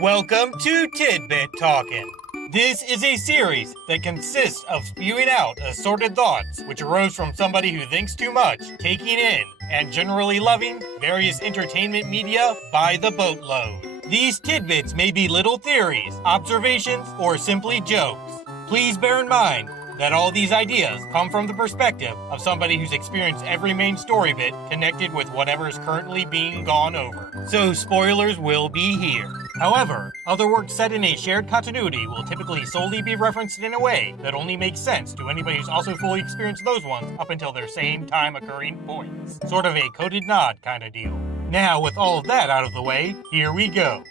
Welcome to Tidbit Talkin. This is a series that consists of spewing out assorted thoughts which arose from somebody who thinks too much, taking in, and generally loving various entertainment media by the boatload. These tidbits may be little theories, observations, or simply jokes. Please bear in mind that all these ideas come from the perspective of somebody who's experienced every main story bit connected with whatever is currently being gone over. So spoilers will be here. However, other works set in a shared continuity will typically solely be referenced in a way that only makes sense to anybody who's also fully experienced those ones up until their same time occurring points. Sort of a coded nod kind of deal. Now, with all of that out of the way, here we go.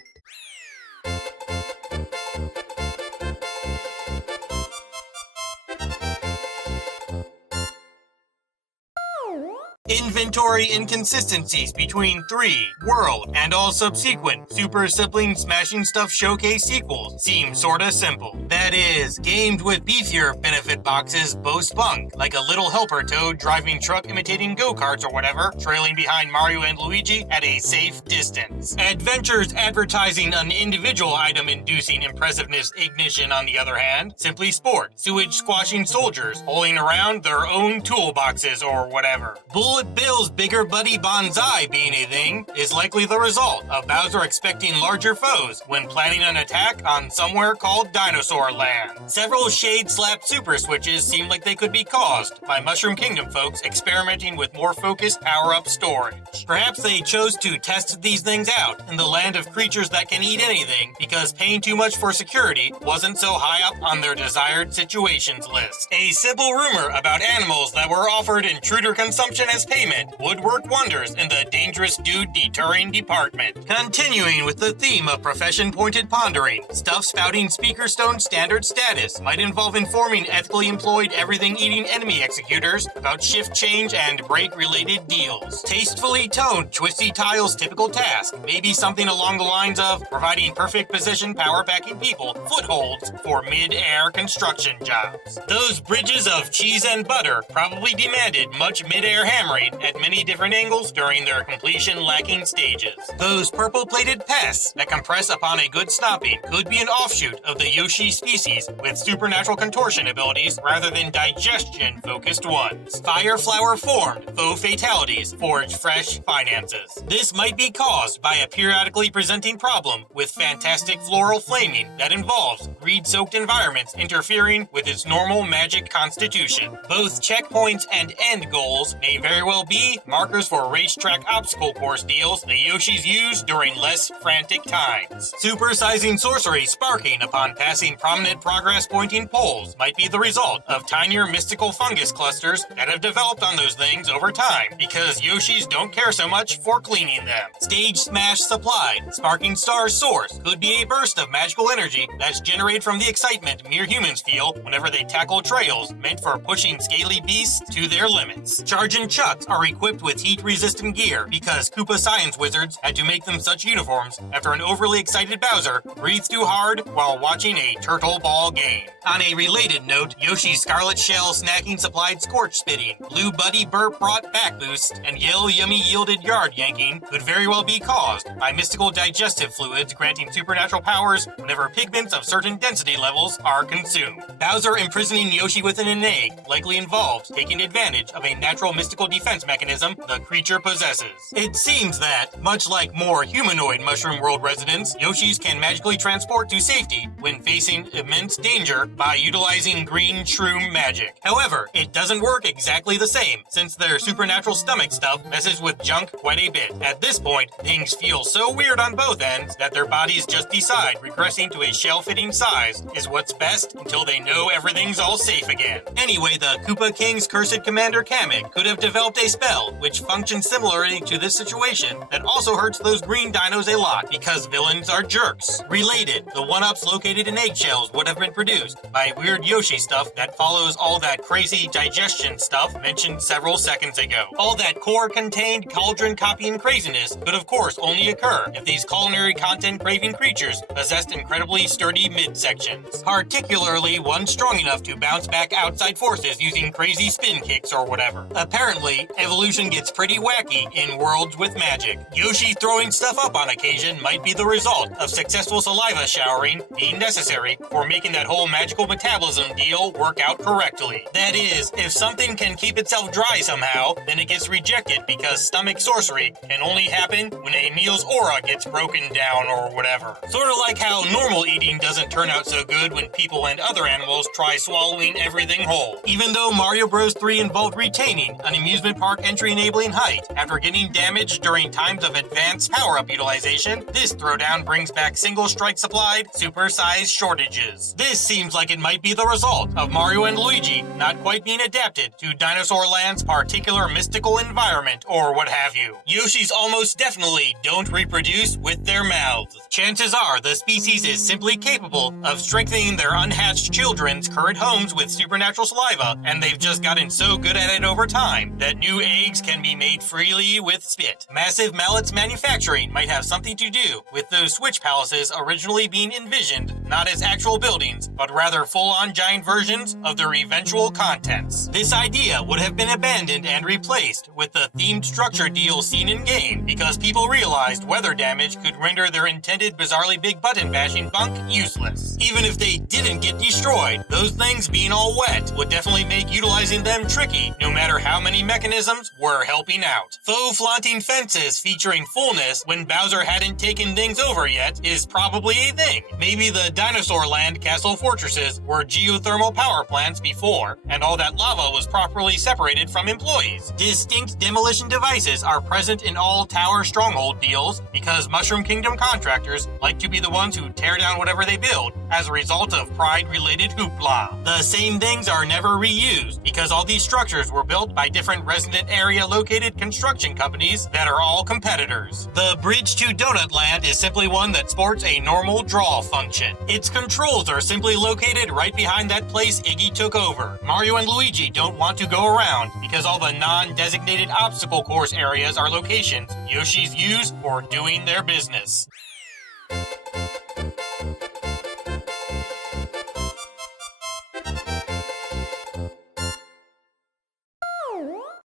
Inventory inconsistencies between 3, World, and all subsequent Super Sibling Smashing Stuff Showcase sequels seem sorta simple. That is, games with beefier benefit boxes boast spunk, like a little helper toad driving truck imitating go-karts or whatever, trailing behind Mario and Luigi at a safe distance. Adventures advertising an individual item inducing impressiveness ignition on the other hand, simply sport sewage squashing soldiers hauling around their own toolboxes or whatever. Bullet Bill's bigger buddy bonsai being a thing is likely the result of Bowser expecting larger foes when planning an attack on somewhere called Dinosaur Land. Several shade-slapped super switches seem like they could be caused by Mushroom Kingdom folks experimenting with more focused power-up storage. Perhaps they chose to test these things out in the land of creatures that can eat anything because paying too much for security wasn't so high up on their desired situations list. A simple rumor about animals that were offered intruder consumption as payment would work wonders in the dangerous dude deterring department. Continuing with the theme of profession-pointed pondering, stuff spouting speaker stone standard status might involve informing ethically employed everything-eating enemy executors about shift change and break-related deals. Tastefully toned Twisty Tile's typical task may be something along the lines of providing perfect position power-packing people footholds for mid-air construction jobs. Those bridges of cheese and butter probably demanded much mid-air hammering at many different angles during their completion-lacking stages. Those purple-plated pests that compress upon a good stopping could be an offshoot of the Yoshi species with supernatural contortion abilities rather than digestion-focused ones. Fire flower formed faux fatalities forge fresh finances. This might be caused by a periodically presenting problem with fantastic floral flaming that involves greed-soaked environments interfering with its normal magic constitution. Both checkpoints and end goals may very well be markers for racetrack obstacle course deals the Yoshis use during less frantic times. Supersizing sorcery sparking upon passing prominent progress-pointing poles might be the result of tinier mystical fungus clusters that have developed on those things over time because Yoshis don't care so much for cleaning them. Stage smash supplied, sparking star's source could be a burst of magical energy that's generated from the excitement mere humans feel whenever they tackle trails meant for pushing scaly beasts to their limits. Charging chucks are equipped with heat-resistant gear because Koopa science wizards had to make them such uniforms after an overly excited Bowser breathed too hard while watching a turtle ball game. On a related note, Yoshi's Scarlet Shell snacking supplied scorch spitting, Blue Buddy burp brought back boost, and Yell Yummy yielded yard yanking could very well be caused by mystical digestive fluids granting supernatural powers whenever pigments of certain density levels are consumed. Bowser imprisoning Yoshi within an egg likely involved taking advantage of a natural mystical defense mechanism the creature possesses. It seems that, much like more humanoid Mushroom World residents, Yoshis can magically transport to safety when facing immense danger by utilizing green shroom magic. However, it doesn't work exactly the same, since their supernatural stomach stuff messes with junk quite a bit. At this point, things feel so weird on both ends that their bodies just decide regressing to a shell-fitting size is what's best until they know everything's all safe again. Anyway, the Koopa King's cursed commander Kamek could have developed a spell which functions similarly to this situation that also hurts those green dinos a lot because villains are jerks. Related, the one-ups located in eggshells would have been produced by weird Yoshi stuff that follows all that crazy digestion stuff mentioned several seconds ago. All that core-contained cauldron copying craziness could of course only occur if these culinary content craving creatures possessed incredibly sturdy midsections, particularly one strong enough to bounce back outside forces using crazy spin kicks or whatever. Apparently, Sadly, evolution gets pretty wacky in worlds with magic. Yoshi throwing stuff up on occasion might be the result of successful saliva showering being necessary for making that whole magical metabolism deal work out correctly. That is, if something can keep itself dry somehow, then it gets rejected because stomach sorcery can only happen when a meal's aura gets broken down or whatever. Sort of like how normal eating doesn't turn out so good when people and other animals try swallowing everything whole. Even though Mario Bros. 3 involved retaining an amusement park entry enabling height after getting damaged during times of advanced power-up utilization, this throwdown brings back single strike supplied, super-sized shortages. This seems like it might be the result of Mario and Luigi not quite being adapted to Dinosaur Land's particular mystical environment or what have you. Yoshis almost definitely don't reproduce with their mouths. Chances are the species is simply capable of strengthening their unhatched children's current homes with supernatural saliva, and they've just gotten so good at it over time that new eggs can be made freely with spit. Massive mallets manufacturing might have something to do with those Switch palaces originally being envisioned not as actual buildings, but rather full-on giant versions of their eventual contents. This idea would have been abandoned and replaced with the themed structure deal seen in-game because people realized weather damage could render their intended bizarrely big button-bashing bunk useless. Even if they didn't get destroyed, those things being all wet would definitely make utilizing them tricky, no matter how many mechanisms were helping out. Faux-flaunting fences featuring fullness when Bowser hadn't taken things over yet is probably a thing. Maybe the Dinosaur Land castle fortresses were geothermal power plants before, and all that lava was properly separated from employees. Distinct demolition devices are present in all tower stronghold deals because Mushroom Kingdom contractors like to be the ones who tear down whatever they build as a result of pride-related hoopla. The same things are never reused because all these structures were built by different resident area located construction companies that are all competitors. The bridge to Donut Land is simply one that sports a normal draw function. Its controls are simply located right behind that place Iggy took over. Mario and Luigi don't want to go around because all the non-designated obstacle course areas are locations Yoshi's use for doing their business.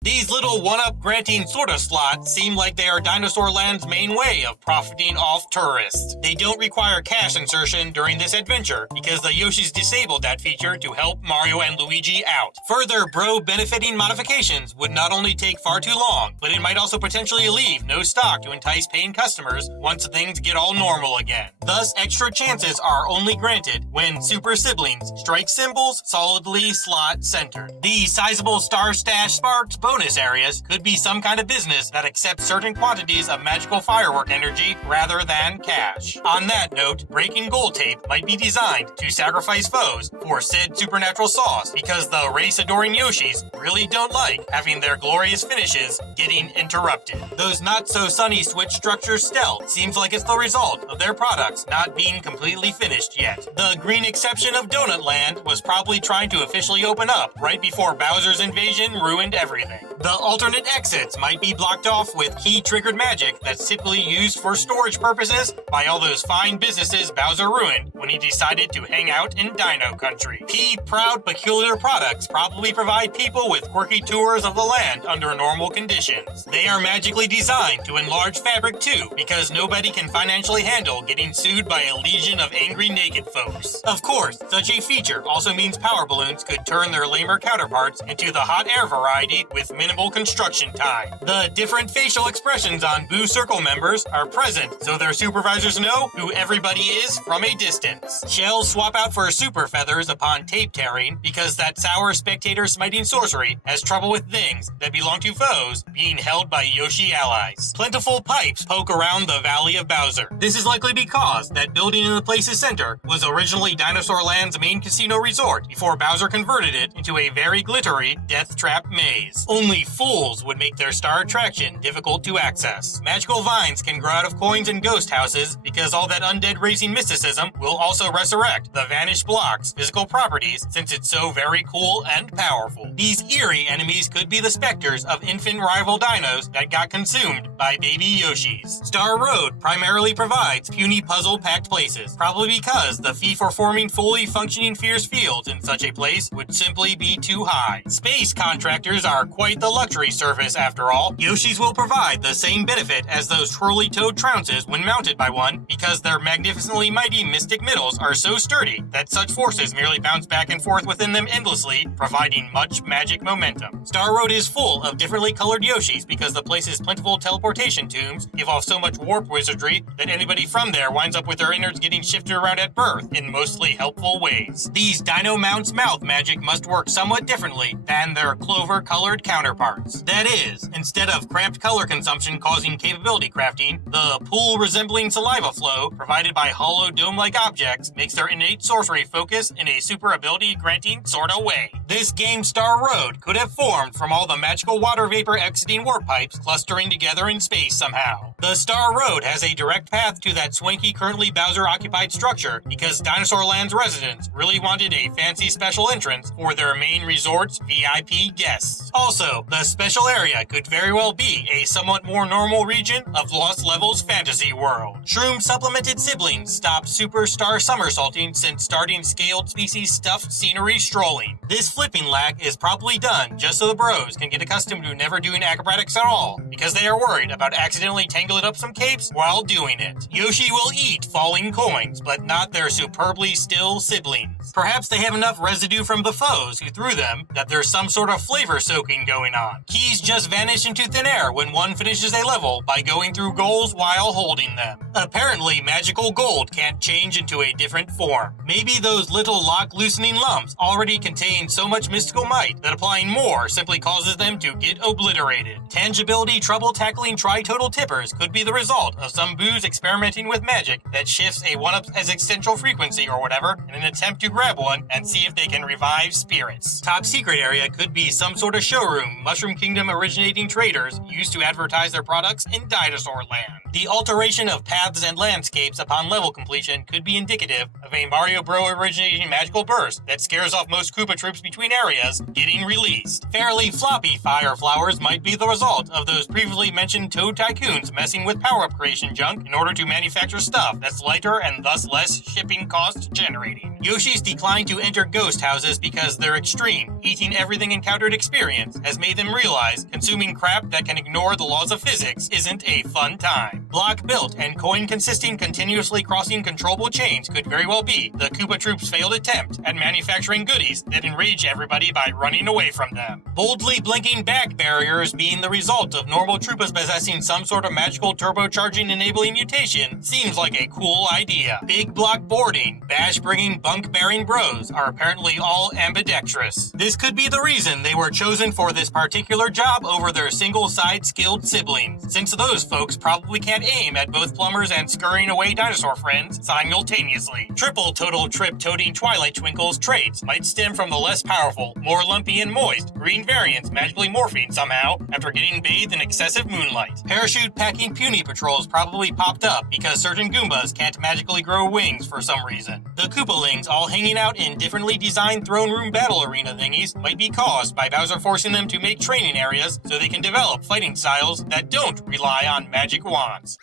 These little one-up granting sorta slots seem like they are Dinosaur Land's main way of profiting off tourists. They don't require cash insertion during this adventure because the Yoshis disabled that feature to help Mario and Luigi out. Further bro-benefiting modifications would not only take far too long, but it might also potentially leave no stock to entice paying customers once things get all normal again. Thus, extra chances are only granted when Super Siblings strike symbols solidly slot-centered. The sizable Star Stash Sparks bonus areas could be some kind of business that accepts certain quantities of magical firework energy rather than cash. On that note, breaking gold tape might be designed to sacrifice foes for said supernatural sauce because the race-adoring Yoshis really don't like having their glorious finishes getting interrupted. Those not-so-sunny Switch structures stealth seems like it's the result of their products not being completely finished yet. The green exception of Donut Land was probably trying to officially open up right before Bowser's invasion ruined everything. The alternate exits might be blocked off with key-triggered magic that's typically used for storage purposes by all those fine businesses Bowser ruined when he decided to hang out in Dino Country. Proud, peculiar products probably provide people with quirky tours of the land under normal conditions. They are magically designed to enlarge fabric too, because nobody can financially handle getting sued by a legion of angry naked folks. Of course, such a feature also means power balloons could turn their lamer counterparts into the hot air variety with minimal construction time. The different facial expressions on Boo Circle members are present so their supervisors know who everybody is from a distance. Shells swap out for super feathers upon tape tearing because that sour spectator smiting sorcery has trouble with things that belong to foes being held by Yoshi allies. Plentiful pipes poke around the Valley of Bowser. This is likely because that building in the place's center was originally Dinosaur Land's main casino resort before Bowser converted it into a very glittery death trap maze. Only fools would make their star attraction difficult to access. Magical vines can grow out of coins and ghost houses because all that undead racing mysticism will also resurrect the vanished block's physical properties since it's so very cool and powerful. These eerie enemies could be the specters of infant rival dinos that got consumed by baby Yoshis. Star Road primarily provides puny puzzle-packed places, probably because the fee for forming fully functioning fierce fields in such a place would simply be too high. Space contractors are quite quite the luxury service after all. Yoshis will provide the same benefit as those twirly-toed trounces when mounted by one, because their magnificently mighty mystic middles are so sturdy that such forces merely bounce back and forth within them endlessly, providing much magic momentum. Star Road is full of differently colored Yoshis because the place's plentiful teleportation tombs give off so much warp wizardry that anybody from there winds up with their innards getting shifted around at birth in mostly helpful ways. These Dino Mounts mouth magic must work somewhat differently than their clover-colored counterparts. That is, instead of cramped color consumption causing capability crafting, the pool resembling saliva flow provided by hollow dome-like objects makes their innate sorcery focus in a super ability granting sorta way. This game Star Road could have formed from all the magical water vapor exiting warp pipes clustering together in space somehow. The Star Road has a direct path to that swanky currently Bowser-occupied structure because Dinosaur Land's residents really wanted a fancy special entrance for their main resort's VIP guests. Also, the special area could very well be a somewhat more normal region of Lost Levels fantasy world. Shroom-supplemented siblings stop superstar somersaulting since starting scaled species stuffed scenery strolling. This flipping lack is probably done just so the bros can get accustomed to never doing acrobatics at all, because they are worried about accidentally tangling up some capes while doing it. Yoshi will eat falling coins, but not their superbly still siblings. Perhaps they have enough residue from the foes who threw them that there's some sort of flavor soaking going on. Keys just vanish into thin air when one finishes a level by going through goals while holding them. Apparently, magical gold can't change into a different form. Maybe those little lock-loosening lumps already contain so much mystical might that applying more simply causes them to get obliterated. Tangibility trouble-tackling tri-total tippers could be the result of some booze experimenting with magic that shifts a 1-up's existential frequency or whatever in an attempt to grab one and see if they can revive spirits. Top secret area could be some sort of showroom Mushroom Kingdom originating traders used to advertise their products in Dinosaur Land. The alteration of paths and landscapes upon level completion could be indicative of a Mario Bros originating magical burst that scares off most Koopa troops between areas getting released. Fairly floppy fire flowers might be the result of those previously mentioned Toad Tycoons messing with power-up creation junk in order to manufacture stuff that's lighter and thus less shipping cost generating. Yoshi's decline to enter ghost houses because their extreme, eating everything encountered experience has made them realize consuming crap that can ignore the laws of physics isn't a fun time. Block built and coin consisting continuously crossing controllable chains could very well be the Koopa Troops' failed attempt at manufacturing goodies that enrage everybody by running away from them. Boldly blinking back barriers being the result of normal Troopas possessing some sort of magical turbocharging enabling mutation seems like a cool idea. Big block boarding, bash bringing bunk bearing bros are apparently all ambidextrous. This could be the reason they were chosen for this particular job over their single side skilled siblings, since those folks probably can't aim at both plumbers and scurrying away dinosaur friends simultaneously. Triple total trip toting Twilight Twinkle's traits might stem from the less powerful, more lumpy and moist green variants magically morphing somehow after getting bathed in excessive moonlight. Parachute packing puny patrols probably popped up because certain Goombas can't magically grow wings for some reason. The Koopalings all hanging out in differently designed throne room battle arena thingies might be caused by Bowser forcing them to make training areas so they can develop fighting styles that don't rely on magic wands.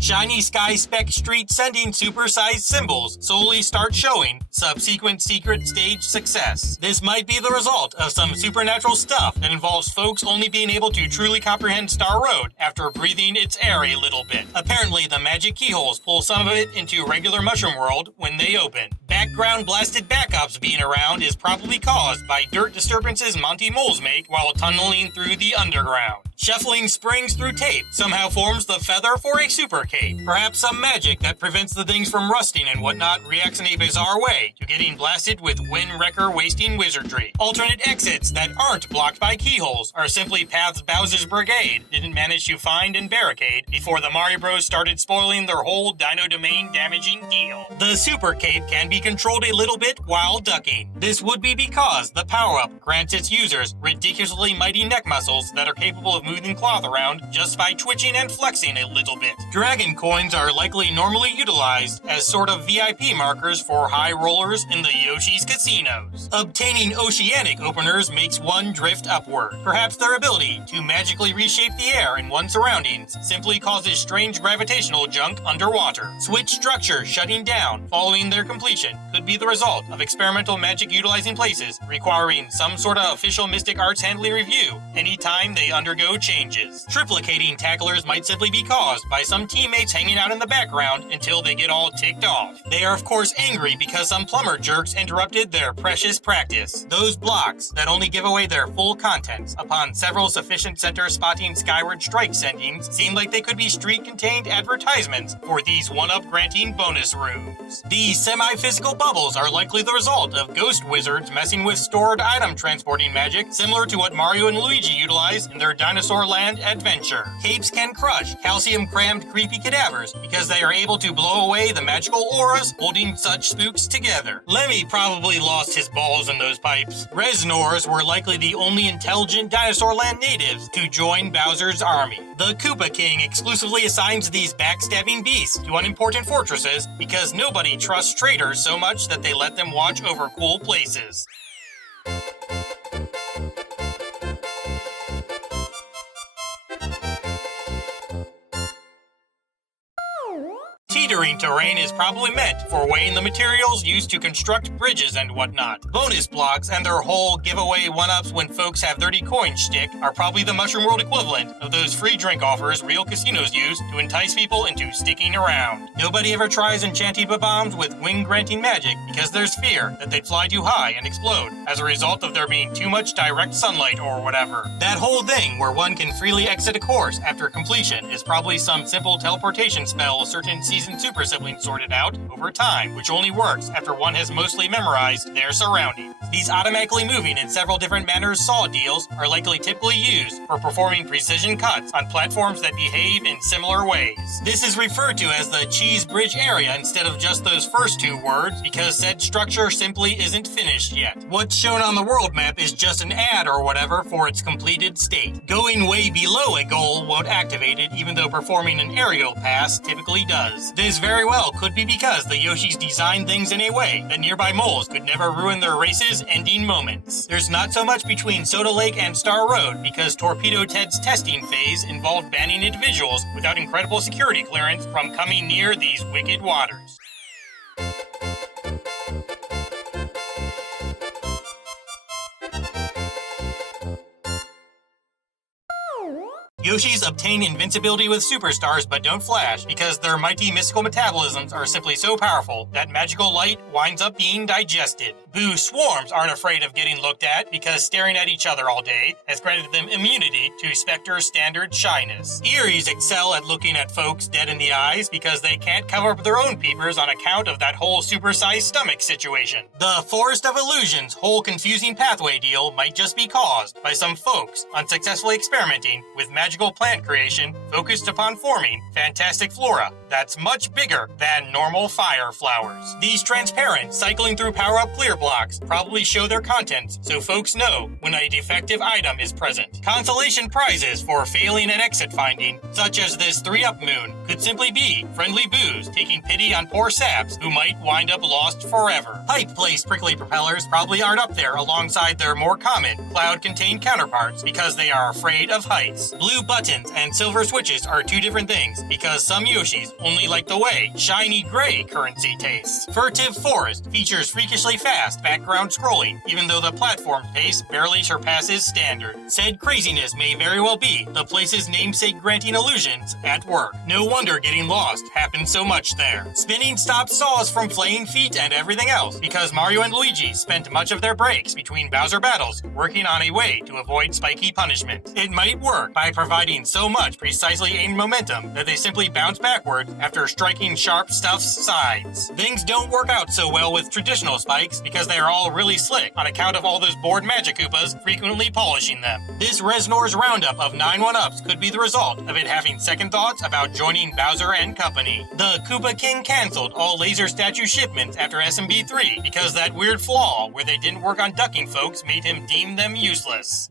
Shiny Sky Spec Street sending supersized symbols solely start showing subsequent secret stage success. This might be the result of some supernatural stuff that involves folks only being able to truly comprehend Star Road after breathing its air a little bit. Apparently, the magic keyholes pull some of it into regular Mushroom World when they open. Background blasted backups being around is probably caused by dirt disturbances Monty Moles make while tunneling through the underground. Shuffling springs through tape somehow forms the feather for a super cape. Perhaps some magic that prevents the things from rusting and whatnot reacts in a bizarre way to getting blasted with wind-wrecker wasting wizardry. Alternate exits that aren't blocked by keyholes are simply paths Bowser's brigade didn't manage to find and barricade before the Mario Bros started spoiling their whole Dino Domain damaging deal. The super cape can be controlled a little bit while ducking. This would be because the power-up grants its users ridiculously mighty neck muscles that are capable of moving cloth around just by twitching and flexing a little bit. Dragon coins are likely normally utilized as sort of VIP markers for high roll rollers in the Yoshi's casinos. Obtaining oceanic openers makes one drift upward. Perhaps their ability to magically reshape the air in one's surroundings simply causes strange gravitational junk underwater. Switch structure shutting down following their completion could be the result of experimental magic utilizing places requiring some sort of official mystic arts handling review anytime they undergo changes. Triplicating tacklers might simply be caused by some teammates hanging out in the background until they get all ticked off. They are of course angry because some plumber jerks interrupted their precious practice. Those blocks that only give away their full contents upon several sufficient center spotting skyward strike sendings seem like they could be street-contained advertisements for these one-up granting bonus rooms. These semi-physical bubbles are likely the result of ghost wizards messing with stored item transporting magic similar to what Mario and Luigi utilize in their Dinosaur Land adventure. Capes can crush calcium-crammed creepy cadavers because they are able to blow away the magical auras holding such spooks together. Lemmy probably lost his balls in those pipes. Reznors were likely the only intelligent Dinosaur Land natives to join Bowser's army. The Koopa King exclusively assigns these backstabbing beasts to unimportant fortresses because nobody trusts traitors so much that they let them watch over cool places. Teetering terrain is probably meant for weighing the materials used to construct bridges and whatnot. Bonus blocks and their whole giveaway one-ups when folks have 30 coins shtick are probably the Mushroom World equivalent of those free drink offers real casinos use to entice people into sticking around. Nobody ever tries enchanting bombs with wing-granting magic because there's fear that they'd fly too high and explode as a result of there being too much direct sunlight or whatever. That whole thing where one can freely exit a course after completion is probably some simple teleportation spell certain seasoned super siblings sorted out over time, which only works after one has mostly memorized their surroundings. These automatically moving in several different manners saw deals are likely typically used for performing precision cuts on platforms that behave in similar ways. This is referred to as the cheese bridge area instead of just those first two words because said structure simply isn't finished yet. What's shown on the world map is just an ad or whatever for its completed state. Going way below a goal won't activate it even though performing an aerial pass typically does. This very well could be because the Yoshis designed things in a way that nearby moles could never ruin their race's ending moments. There's not so much between Soda Lake and Star Road because Torpedo Ted's testing phase involved banning individuals without incredible security clearance from coming near these wicked waters. Yoshis obtain invincibility with superstars but don't flash because their mighty mystical metabolisms are simply so powerful that magical light winds up being digested. Boo swarms aren't afraid of getting looked at because staring at each other all day has granted them immunity to Spectre's standard shyness. Eries excel at looking at folks dead in the eyes because they can't cover up their own peepers on account of that whole supersized stomach situation. The Forest of Illusions whole confusing pathway deal might just be caused by some folks unsuccessfully experimenting with magical plant creation focused upon forming fantastic flora that's much bigger than normal fire flowers. These transparent, cycling through power-up clear blocks probably show their contents so folks know when a defective item is present. Consolation prizes for failing at exit finding, such as this 3-up moon, could simply be friendly boos taking pity on poor saps who might wind up lost forever. Height-placed prickly propellers probably aren't up there alongside their more common cloud-contained counterparts because they are afraid of heights. Blue buttons and silver switches are two different things because some Yoshis only like the way shiny gray currency tastes. Furtive Forest features freakishly fast background scrolling even though the platform pace barely surpasses standard. Said craziness may very well be the place's namesake granting illusions at work. No wonder getting lost happens so much there. Spinning stops saws from flaying feet and everything else because Mario and Luigi spent much of their breaks between Bowser battles working on a way to avoid spiky punishment. It might work by providing so much precisely aimed momentum that they simply bounce backward after striking sharp stuff's sides. Things don't work out so well with traditional spikes because they are all really slick on account of all those bored Magic Koopas frequently polishing them. This Reznor's roundup of 9 1-ups could be the result of it having second thoughts about joining Bowser and company. The Koopa King canceled all laser statue shipments after SMB3 because that weird flaw where they didn't work on ducking folks made him deem them useless.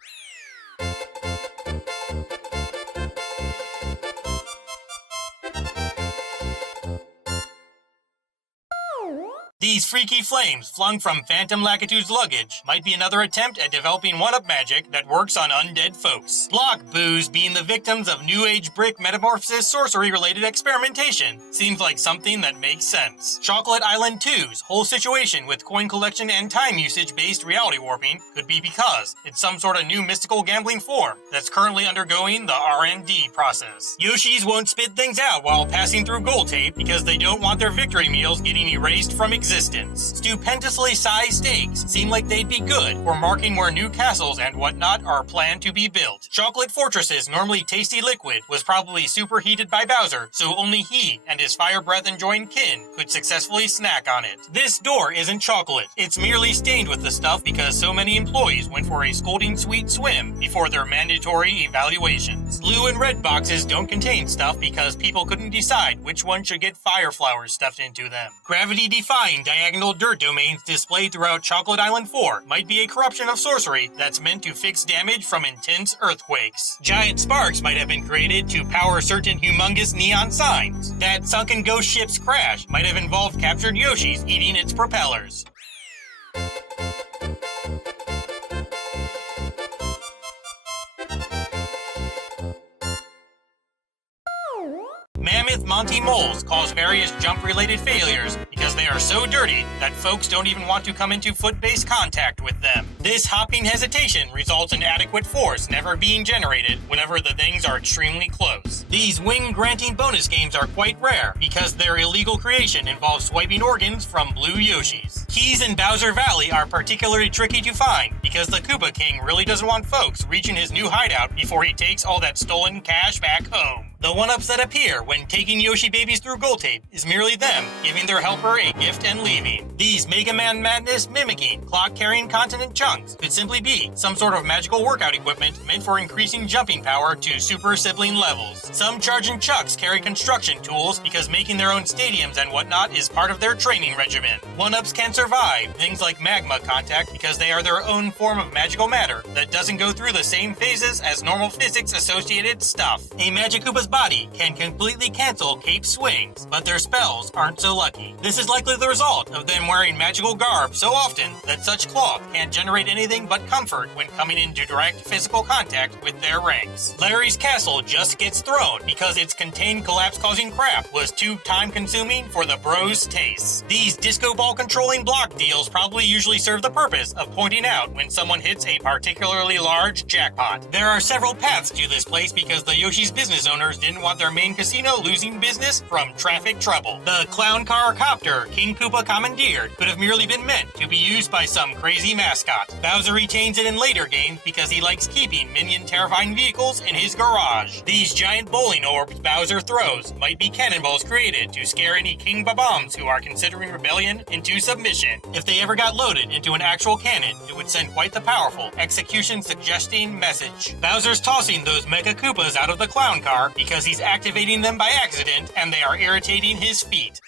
These freaky flames flung from Phantom Lakitu's luggage might be another attempt at developing one-up magic that works on undead folks. Block boos being the victims of New Age brick metamorphosis sorcery-related experimentation seems like something that makes sense. Chocolate Island 2's whole situation with coin collection and time usage-based reality warping could be because it's some sort of new mystical gambling form that's currently undergoing the R&D process. Yoshis won't spit things out while passing through gold tape because they don't want their victory meals getting erased from existence. Stupendously sized stakes seem like they'd be good for marking where new castles and whatnot are planned to be built. Chocolate Fortress's normally tasty liquid was probably superheated by Bowser, so only he and his fire breath enjoying kin could successfully snack on it. This door isn't chocolate. It's merely stained with the stuff because so many employees went for a scalding sweet swim before their mandatory evaluations. Blue and red boxes don't contain stuff because people couldn't decide which one should get fire flowers stuffed into them. Gravity-defying diagonal dirt domains displayed throughout Chocolate Island 4 might be a corruption of sorcery that's meant to fix damage from intense earthquakes. Giant sparks might have been created to power certain humongous neon signs. That sunken ghost ship's crash might have involved captured Yoshis eating its propellers. Mammoth Monty moles cause various jump-related failures because they are so dirty that folks don't even want to come into foot-based contact with them. This hopping hesitation results in adequate force never being generated whenever the things are extremely close. These wing-granting bonus games are quite rare because their illegal creation involves swiping organs from blue Yoshis. Keys in Bowser Valley are particularly tricky to find because the Koopa King really doesn't want folks reaching his new hideout before he takes all that stolen cash back home. The one-ups that appear when taking Yoshi babies through gold tape is merely them giving their helper a gift and leaving. These Mega Man madness mimicking clock-carrying continent chunks could simply be some sort of magical workout equipment meant for increasing jumping power to super sibling levels. Some charging chucks carry construction tools because making their own stadiums and whatnot is part of their training regimen. One-ups can survive things like magma contact because they are their own form of magical matter that doesn't go through the same phases as normal physics-associated stuff. A Magikoopa's body can completely cancel cape swings, but their spells aren't so lucky. This is likely the result of them wearing magical garb so often that such cloth can't generate anything but comfort when coming into direct physical contact with their ranks. Larry's castle just gets thrown because its contained collapse-causing crap was too time-consuming for the bros' tastes. These disco ball controlling block deals probably usually serve the purpose of pointing out when someone hits a particularly large jackpot. There are several paths to this place because the Yoshi's business owners didn't want their main casino losing business from traffic trouble. The clown car copter King Koopa commandeered could have merely been meant to be used by some crazy mascot. Bowser retains it in later games because he likes keeping minion terrifying vehicles in his garage. These giant bowling orbs Bowser throws might be cannonballs created to scare any King Bob-ombs who are considering rebellion into submission. If they ever got loaded into an actual cannon, it would send quite the powerful execution-suggesting message. Bowser's tossing those Mecha Koopas out of the clown car because he's activating them by accident and they are irritating his feet.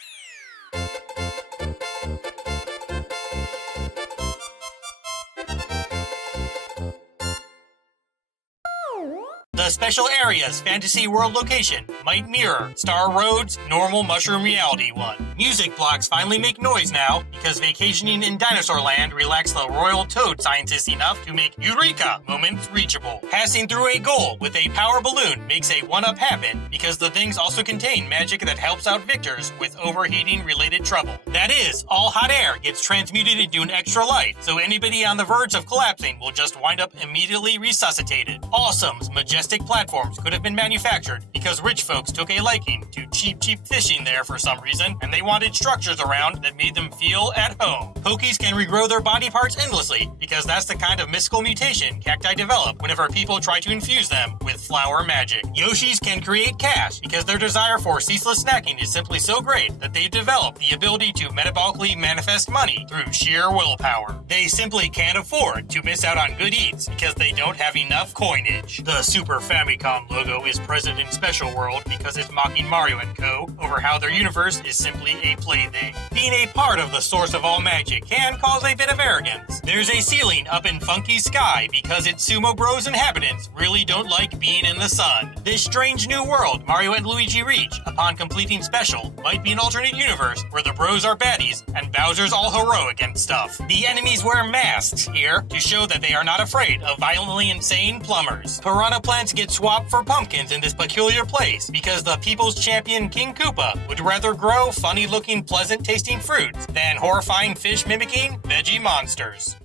The Special Area's Fantasy World location might mirror Star Road's normal Mushroom Reality one. Music blocks finally make noise now because vacationing in Dinosaur Land relaxed the Royal Toad scientists enough to make Eureka moments reachable. Passing through a goal with a power balloon makes a one-up happen because the things also contain magic that helps out victors with overheating related trouble. That is, all hot air gets transmuted into an extra life, so anybody on the verge of collapsing will just wind up immediately resuscitated. Awesome's majestic platforms could have been manufactured because rich folks took a liking to cheap fishing there for some reason, and they wanted structures around that made them feel at home. Pokies can regrow their body parts endlessly because that's the kind of mystical mutation cacti develop whenever people try to infuse them with flower magic. Yoshis can create cash because their desire for ceaseless snacking is simply so great that they've developed the ability to metabolically manifest money through sheer willpower. They simply can't afford to miss out on good eats because they don't have enough coinage. The super Super Famicom logo is present in Special World because it's mocking Mario & Co. over how their universe is simply a plaything. Being a part of the source of all magic can cause a bit of arrogance. There's a ceiling up in Funky Sky because its Sumo Bros inhabitants really don't like being in the sun. This strange new world Mario and Luigi reach upon completing Special might be an alternate universe where the bros are baddies and Bowser's all heroic and stuff. The enemies wear masks here to show that they are not afraid of violently insane plumbers. Piranha plants get swapped for pumpkins in this peculiar place because the people's champion King Koopa would rather grow funny-looking, pleasant-tasting fruits than horrifying fish mimicking veggie monsters.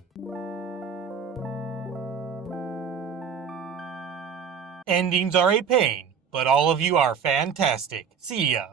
Endings are a pain, but all of you are fantastic. See ya.